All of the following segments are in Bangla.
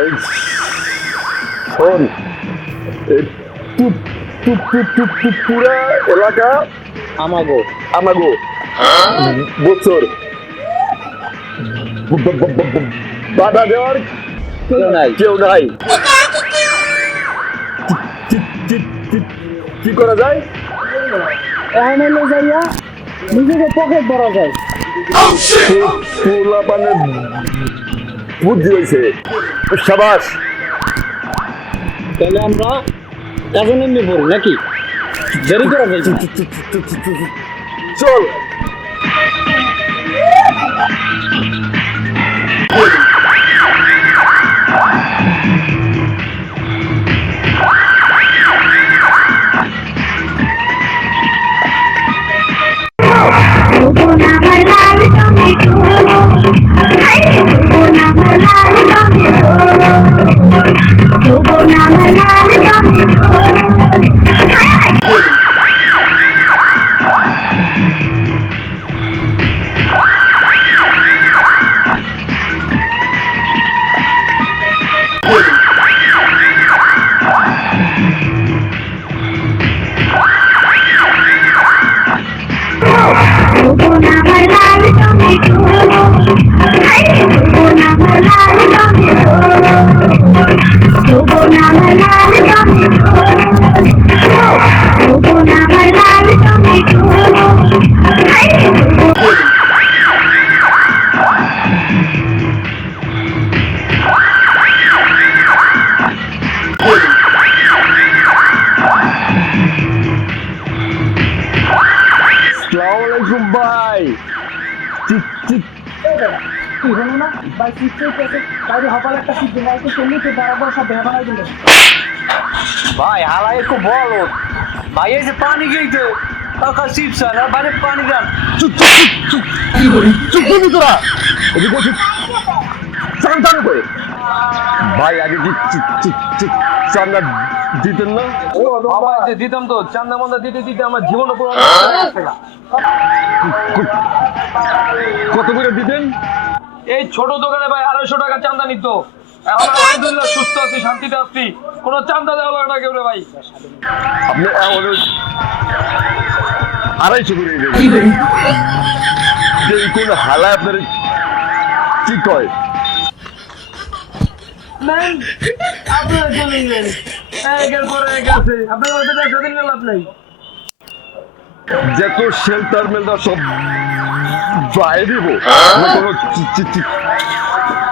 এই শোন, এই পুরা এলাকা আমাগো আমাগো বছর বাধা দেওয়ার কেউ নাই। কি করা যায়? এমএলএ যাইয়া নিজেকে পকেট ভরা যায়। পোলাপানের বুদ্ধি হয়েছে, সাবাস। তাহলে আমরা কাজে নেমে পড়ি নাকি? দেরি করা যায় চল। ভাই কি হলো না ভাই? বাইরে হবার একটা সিদ্ধ ভাইকে চললে বরাবর সব ভেড়া বানাই দিল। ভাই হালাই একটু বলো ভাই, এই যে পানি গেইতে টাকা চিপস না বাইরে পানি দেন। চুপ করবি তোরা? চান করে ভাই আগে কি চান্দা দিতেন না? বাবা যে দিতাম তো, চান্দা মান্দা দিতে দিতে আমার জীবন পুরো কত করে দিতেন? এই ছোট দোকানে ভাই 250 টাকা চান্দা নিত। এখন আলহামদুলিল্লাহ সুস্থ আছি, শান্তিতে আছি, কোনো চান্দা দেওয়া লাগে না কেউ রে ভাই। আপনি 250 করে কোন হালায় আপনার কি কয়? আপনারা চলে গেলেন, একের পরে এক আছে, আপনার হয়তো 100 দিন লাভ নাই। যত শেল্টার মেল্টার সব বাইরে দিব, কোনো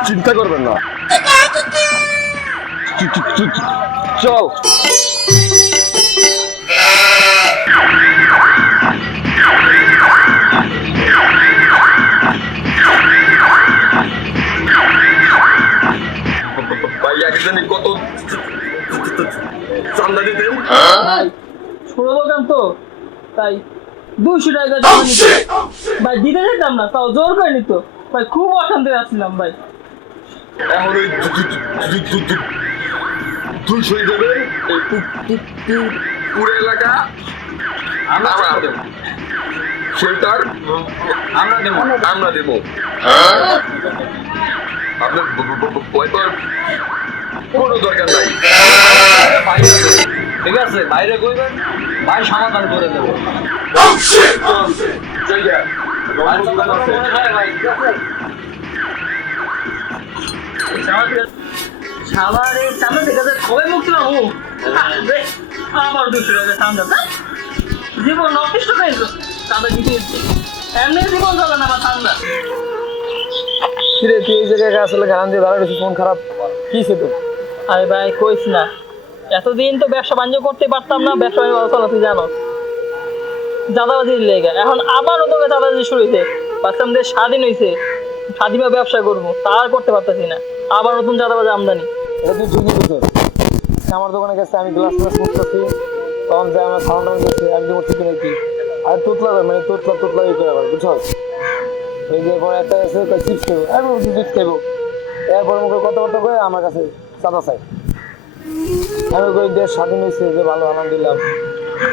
চিন্তা করবেন না। চল। ভাই আগে জানি কত চান্দা দিতেন? ছোট দোকান তো তাই 200 টাকা জমা নিত ভাই। দিতে যেতাম না, তাও জোর করে নিত ভাই। খুব অশান্তি আসছিলাম ভাই। এখন ওই 200 দেবেন। এই পুরো এলাকা আমরা দেবো, শেল্টার আমরা দেবো। আপনার ভয় পাওয়ার কোনো দরকার নাই। ঠিক আছে, বাইরে কইবেন, ভাই সমাধান করে দেবো। সাবারের চান্দা থেকে কবে মুক্তি পাবো? আমার 200 টাকা চান্দা জীবন অতিষ্ঠ খাইল। চান্দা দিতে এমনি জীবন চলে না আমার চান্দা। কিরে তুই এই জায়গায় আসলে গান দিয়ে দাঁড়ায় ফোন খারাপ কি ছিল? আরে ভাই কইস না, এতদিন তো ব্যবসা বাণিজ্য করতে পারতাম না, ব্যবসা চলো তুই জানো চাঁদাবাজির লেগে। এখন আবার নতুন চাঁদাবাজি শুরু হয়েছে। ভাবছিলাম দেশ স্বাধীন হয়েছে, স্বাধীনভাবে ব্যবসা করবো, তা আর করতে পারতেছি না। আবার নতুন চাঁদাবাজি আমদানি। এটা তুই ঠিকই বলছিস। আমার দোকানে গেছে, আমি গ্লাস করতেছি, তখন যে আমার সাউন্ড গেছে, আমি তোমার ঠিক নাকি আর তুতলা মানে তুতলা ই করে আবার বুঝছো। এই যে পরে একটা আছে চিপস খাবো, আমি চিপস খাবো, এরপরে মুখে কথা করে আমার কাছে চাঁদা চাই। আমি কই দেশ স্বাধীন হয়েছে যে ভালো, আলহামদুলিল্লাহ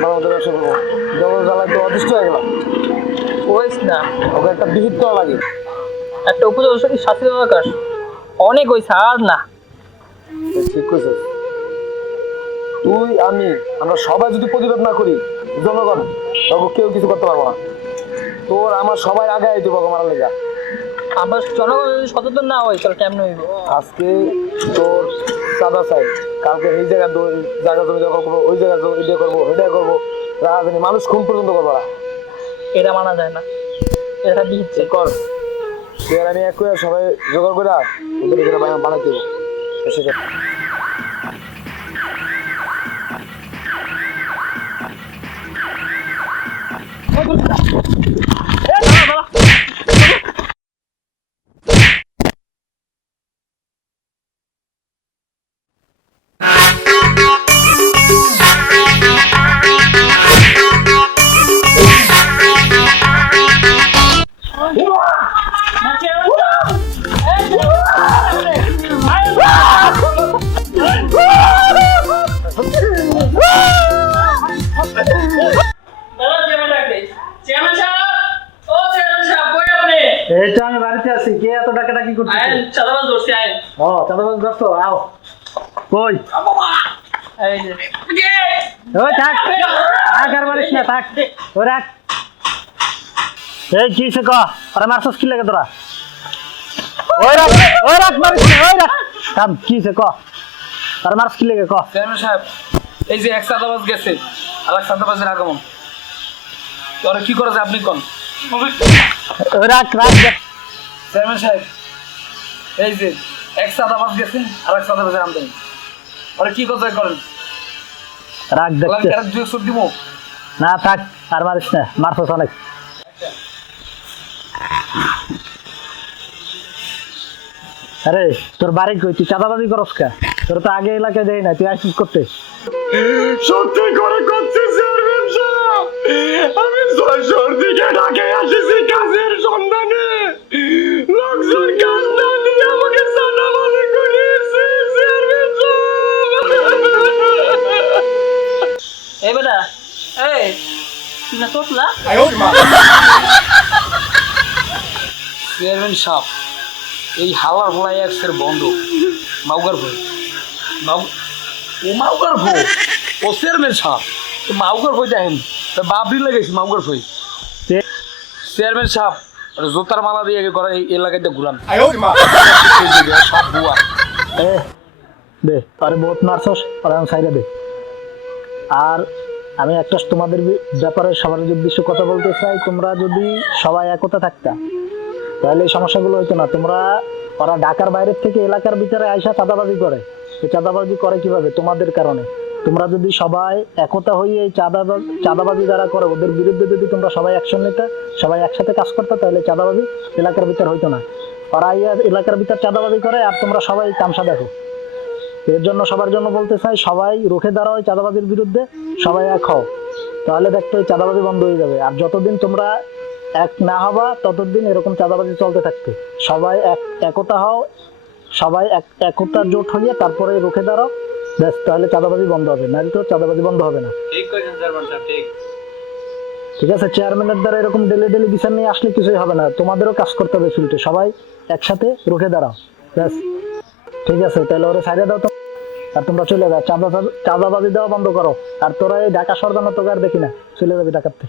ভালো মতো ব্যবসা করবো। জগৎ জ্বালায় তো অতিষ্ঠ হয়ে গেলাম। কইস না, ওকে একটা বিহিত করা লাগে, একটা উপযোগী শাস্তি দরকার। অনেক হয়েছে আর না। ঠিক কইছিস। তুই আমি আমরা সবাই যদি প্রতিবাদ না করি জনগণ তখন কেউ কিছু করতে পারবো না। তোর আমার সবাই আগে দিব মারার লেগা। আবার জনগণ যদি সচেতন না হয় তাহলে কেমন হইব? আজকে তোর চাঁদা চাই, কালকে এই জায়গা জমি দখল করবো, ওই জায়গা এটা করবো ওইটা করবো, রাজধানী মানুষ খুন পর্যন্ত করবো না। এটা মানা যায় না, এটা দিচ্ছে কর তুই আর আমি এক করে সবাই জোগাড় করে ওদের এখানে বানাইতে দেবো সেটা। এইটা আমি বাড়িতে আছি, কে এত ডাকাডাকি করতেছে? চাঁদাবাজ ধরছি আইন। ও চাঁদাবাজ ধরছো, আও কই ওই থাক থাক আর মারিস না, থাক ওই রাখ। এই কি সে ক আরে মারছস কি লাগে তোরা? ওই রাখ মারিস না, ওই রাখ থাম। কি সে ক আরে মারছ কি লাগে ক? চেয়ারম্যান সাহেব, এই যে এক চাঁদাবাজ গেছে আর এক চাঁদাবাজের আগমন, ওরা কি করেছে আপনি কোন? ওই রাখ রাখ দেখ। চেয়ারম্যান সাহেব, এই যে এক চাঁদাবাজ গেছে আর এক চাঁদাবাজের আমদানি, ওরা কি কথা করেন? রাখ দেখতে দিব না, থাক আর মারিস না, মারছস অনেক। আরে তোর বাড়ি কই? তুই চাঁদাবাজি করস কা? তোর তো আগে এলাকায় দেয় না, তুই আসিস করতে। সত্যি করে করছি চেয়ারম্যান সাহেব, আমি যশোর দিকে ঢাকায় আসিছি কাজের সন্ধানে, লোকজন কাজ না দিয়ে আমাকে চাঁদাবাজি করিয়েছে চেয়ারম্যান সাহেব। এই বেটা, এই তুই না তোতলা? চেয়ারম্যান সাহেব, এই হাওয়ার ভোলাই এক্সের বন্ধ মাউগার ভয়, ও মাউগার ভয়, ও চেয়ারম্যান সাহেব মাউগার ভয় দেখেন, বাবরি লাগাইছে মাউগার ভয়। চেয়ারম্যান সাহেব জোতার মালা দিয়ে করে এই এলাকাটা ঘুরান সব বুয়া। এ দে, আরে বহুত মারছস, আরে আমি সাইডে দে। আর আমি একটা তোমাদের ব্যাপারে সবার উদ্দেশ্য কথা বলতে চাই, তোমরা যদি সবাই একতা থাকতা তাহলে এই সমস্যাগুলো হইতো না। তোমরা ওরা ঢাকার বাইরের থেকে এলাকার ভিতরে আইসা চাঁদাবাজি করে, এই চাঁদাবাজি করে কিভাবে? তোমাদের কারণে। তোমরা যদি সবাই একতা হয়ে এই চাঁদাবাজি যারা করে ওদের বিরুদ্ধে যদি তোমরা সবাই অ্যাকশন নিতে, সবাই একসাথে কাজ করতে, তাহলে চাঁদাবাজি এলাকার ভিতর হইতো না। ওরা এলাকার ভিতর চাঁদাবাজি করে আর তোমরা সবাই তামসা দেখো। এর জন্য সবার জন্য বলতে চাই, সবাই রুখে দাঁড়াও এই চাঁদাবাজির বিরুদ্ধে, সবাই এক হও, তাহলে দেখতে এই চাঁদাবাজি বন্ধ হয়ে যাবে। আর যতদিন তোমরা এক না হবা ততদিন এরকম চাঁদাবাজি চলতে থাকবে। সবাই একতা হও, সবাই একতা জোট হইয়ে তারপরে রুখে দাঁড়াও, ব্যাস, তাহলে চাঁদাবাজি বন্ধ হবে, নাহলে তো চাঁদাবাজি বন্ধ হবে না। ঠিক আছে? চেয়ারম্যানের দ্বারা এরকম ডেলি বিচার নিয়ে আসলে কিছুই হবে না, তোমাদেরও কাজ করতে হবে ফিল্ডে, সবাই একসাথে রুখে দাঁড়াও, ব্যাস। ঠিক আছে, তাহলে ওরে সাইডে দাও তো, আর তোমরা চলে যাও, চাঁদাবাজি দেওয়া বন্ধ করো। আর তোরা এই ঢাকা সরদানো তোকে আর দেখি না, চলে যাবি ঢাকাতে।